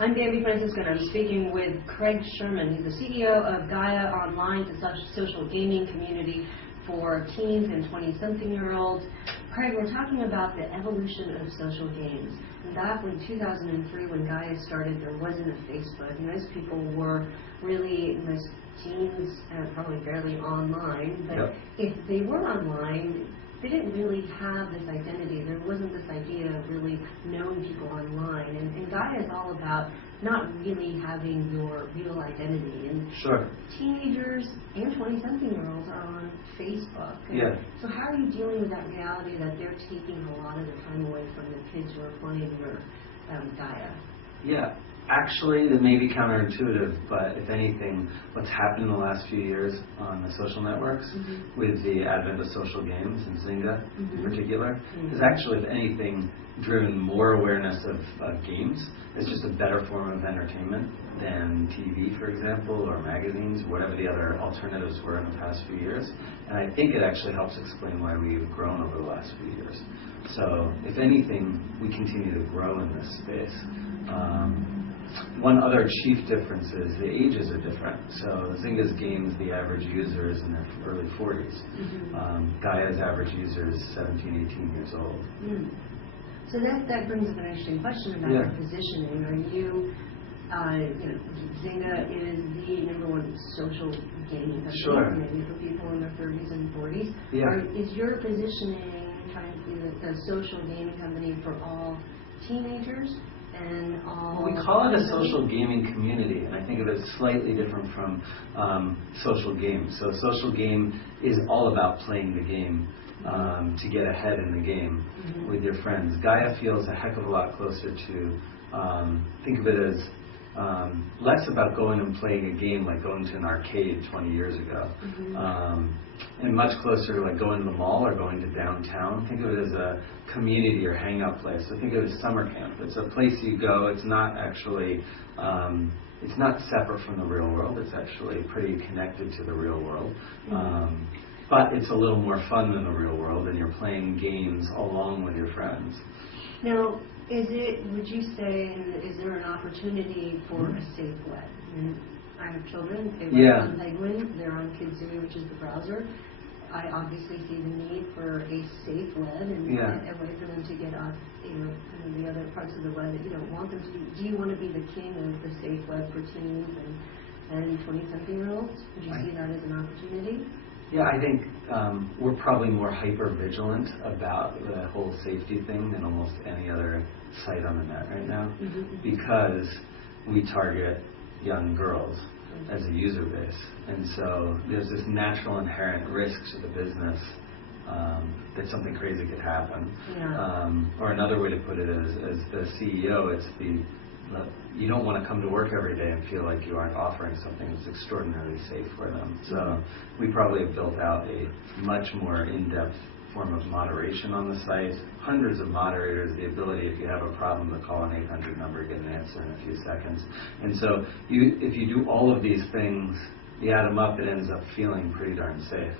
I'm Bambi Francisco, and I'm speaking with Craig Sherman. He's the CEO of Gaia Online, the social gaming community for teens and 20-something-year-olds. Craig, we're talking about the evolution of social games. And back in 2003, when Gaia started, there wasn't a Facebook. Most people were really, most teens, probably barely online. But Yep. if they were online, they didn't really have this identity. There wasn't this idea of really knowing people online. And Gaia is all about not really having your real identity. And Sure. teenagers and 20-something-year-olds are on Facebook. And Yeah. so how are you dealing with that reality that they're taking a lot of their time away from the kids who are playing your Gaia? Yeah. Actually, it may be counterintuitive, but if anything, what's happened in the last few years on the social networks with the advent of social games and Zynga in particular has actually, if anything, driven more awareness of games. It's just a better form of entertainment than TV, for example, or magazines, whatever the other alternatives were in the past few years. And I think it actually helps explain why we've grown over the last few years. So, if anything, we continue to grow in this space. One other chief difference is the ages are different. So Zynga's games, the average user is in their early 40s. Gaia's average user is 17, 18 years old. So that brings up an interesting question about your positioning. Are you, Zynga is the #1 social gaming company, maybe for people in their 30s and 40s. Is your positioning trying to be a social gaming company for all teenagers? We call it a social gaming community, and I think of it slightly different from social games. So a social game is all about playing the game to get ahead in the game with your friends. Gaia feels a heck of a lot closer to, think of it as less about going and playing a game like going to an arcade 20 years ago. And much closer to like going to the mall or going to downtown. Think of it as a community or hangout place. So think of it as summer camp. It's a place you go. It's not actually, it's not separate from the real world. It's actually pretty connected to the real world. But it's a little more fun than the real world, and you're playing games along with your friends. Now, would you say, is there an opportunity for a safe web? I have children, they work on Penguin, they're on Kidzooey, which is the browser. I obviously see the need for a safe web and a way for them to get off, the other parts of the web that you don't want them to be. Do you want to be the king of the safe web for teens and 20-something-year-olds? Would you see that as an opportunity? Yeah, I think we're probably more hyper-vigilant about the whole safety thing than almost any other site on the net right now because we target young girls as a user base. And so there's this natural inherent risk to the business that something crazy could happen. Or another way to put it is, as the CEO, it's you don't want to come to work every day and feel like you aren't offering something that's extraordinarily safe for them. So we probably have built out a much more in-depth form of moderation on the site. Hundreds of moderators, the ability, if you have a problem, to call an 800 number, get an answer in a few seconds. And so if you do all of these things, you add them up, it ends up feeling pretty darn safe.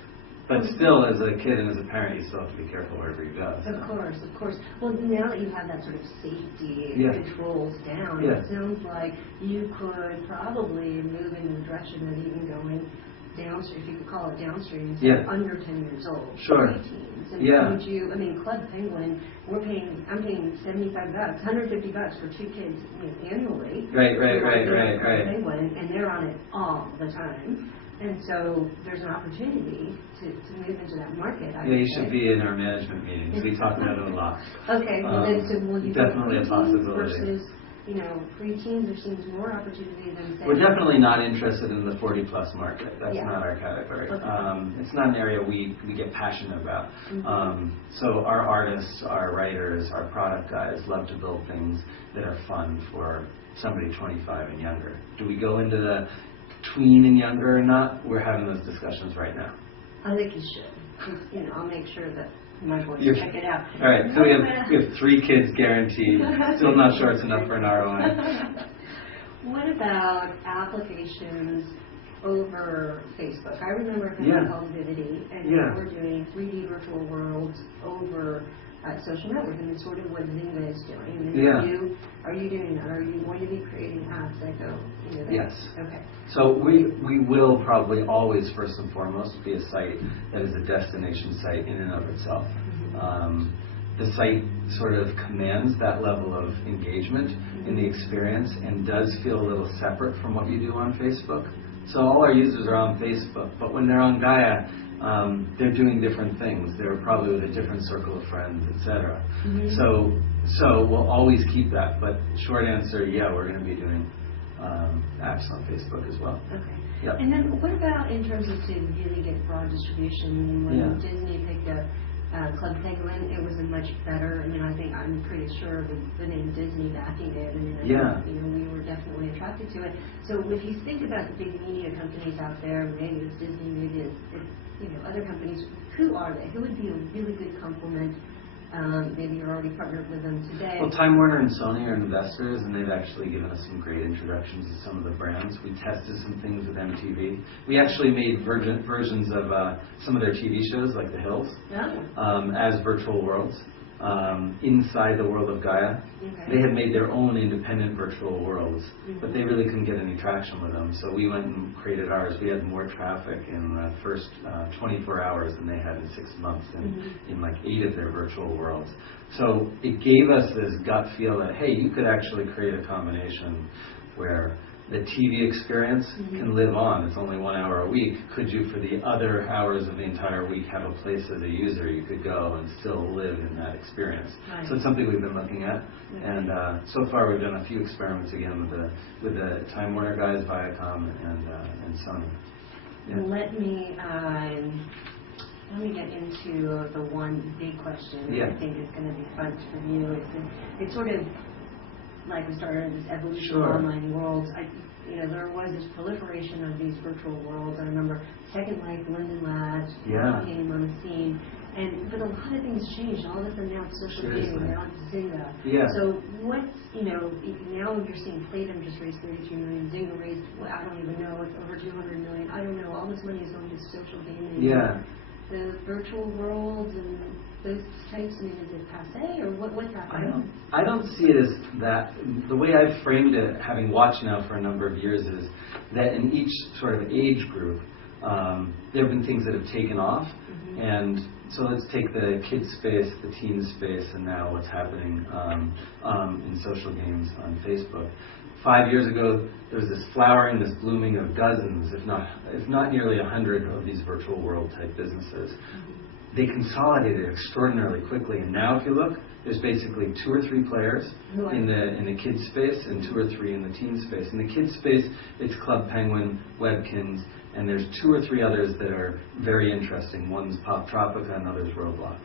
But still, as a kid and as a parent, you still have to be careful wherever you go. So. Of course. Well, now that you have that sort of safety controls down, it sounds like you could probably move in the direction of even going downstream, if you could call it downstream, under 10 years old. Preteens. And would you, Club Penguin, I'm paying $75, $150 for 2 kids annually. Right. Club Penguin, and they're on it all the time. And so there's an opportunity to move into that market. You should be in our management meetings. We talk about it a lot. Okay, well then, so will you definitely a possibility. Versus, preteens, there seems more opportunity than say. We're definitely not interested in the 40-plus market. That's not our category. Okay. It's not an area we get passionate about. So our artists, our writers, our product guys love to build things that are fun for somebody 25 and younger. Do we go into the tween and younger or not? We're having those discussions right now. I think you should. I'll make sure that my boys check it out. All right, so we have 3 kids guaranteed. Still not sure it's enough for an ROI. What about applications over Facebook? I remember a company called Vivity, and we were doing 3D virtual worlds over social network, and it's sort of what Zynga is doing. And are you doing that? Are you going to be creating apps that go into that? Yes. Okay. So we will probably always, first and foremost, be a site that is a destination site in and of itself. The site sort of commands that level of engagement in the experience and does feel a little separate from what you do on Facebook. So all our users are on Facebook, but when they're on Gaia, they're doing different things. They're probably with a different circle of friends, etc. So we'll always keep that. But short answer, yeah, we're going to be doing apps on Facebook as well. Okay. Yep. And then what about in terms of to really get broad distribution? When Disney picked up Club Penguin, it was a much better. I mean, I'm pretty sure with the name Disney backing it, we were definitely attracted to it. So if you think about the big media companies out there, maybe it's Disney, maybe it's other companies, who are they? Who would be a really good complement? Maybe you're already partnered with them today. Well, Time Warner and Sony are investors, and they've actually given us some great introductions to some of the brands. We tested some things with MTV. We actually made versions of some of their TV shows, like The Hills, as virtual worlds inside the world of Gaia. Okay. They had made their own independent virtual worlds, but they really couldn't get any traction with them. So we went and created ours. We had more traffic in the first 24 hours than they had in 6 months in like 8 of their virtual worlds. So it gave us this gut feel that, hey, you could actually create a combination where the TV experience can live on. It's only 1 hour a week. Could you, for the other hours of the entire week, have a place as a user you could go and still live in that experience? Right. So it's something we've been looking at. Okay. And so far we've done a few experiments again with the Time Warner guys, Viacom, and Sony. Yeah. Let me get into the one big question that I think is going to be fun for you. It's sort of like we started this evolution of online worlds. There was this proliferation of these virtual worlds. I remember Second Life, London Labs came on the scene, but a lot of things changed. All of a sudden now it's social gaming, now it's Zynga. Yeah. So what's now you're seeing Playdom just raised $33 million, Zynga raised I don't even know, it's over $200 million. I don't know. All this money is going to social gaming. Yeah. The virtual worlds and those types, is it passé or what's happening? I don't see it as that. The way I've framed it, having watched now for a number of years, is that in each sort of age group, there have been things that have taken off. And so let's take the kids space, the teen space, and now what's happening in social games on Facebook. 5 years ago, there was this flowering, this blooming of dozens, if not nearly 100 of these virtual world type businesses. They consolidated extraordinarily quickly, and now if you look, there's basically 2 or 3 players in the kids space and 2 or 3 in the teen space. In the kids space, it's Club Penguin, Webkins, and there's 2 or 3 others that are very interesting. One's Pop Tropica, and others Roblox.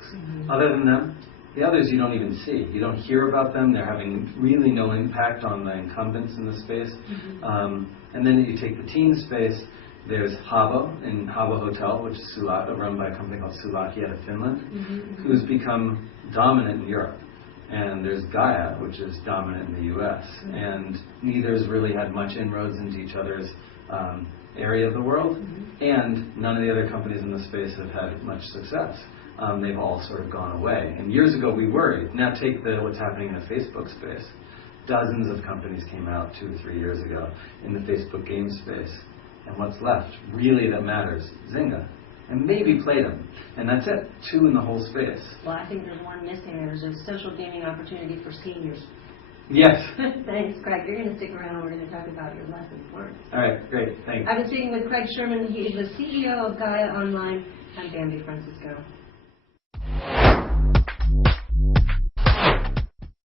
Other than them, the others you don't even see. You don't hear about them. They're having really no impact on the incumbents in the space. And then you take the teen space, there's Habbo in Habbo Hotel, which is run by a company called Sulaki out of Finland, who's become dominant in Europe. And there's Gaia, which is dominant in the US. And neither's really had much inroads into each other's area of the world. And none of the other companies in the space have had much success. They've all sort of gone away. And years ago we worried. Now take what's happening in the Facebook space. Dozens of companies came out 2 or 3 years ago in the Facebook game space. And what's left really that matters? Zynga. And maybe Playdom. And that's it. 2 in the whole space. Well, I think there's one missing. There's a social gaming opportunity for seniors. Yes. Thanks, Craig. You're going to stick around. We're going to talk about your lessons learned. All right, great. Thanks. I've been speaking with Craig Sherman. He is the CEO of Gaia Online. I'm Bambi Francisco.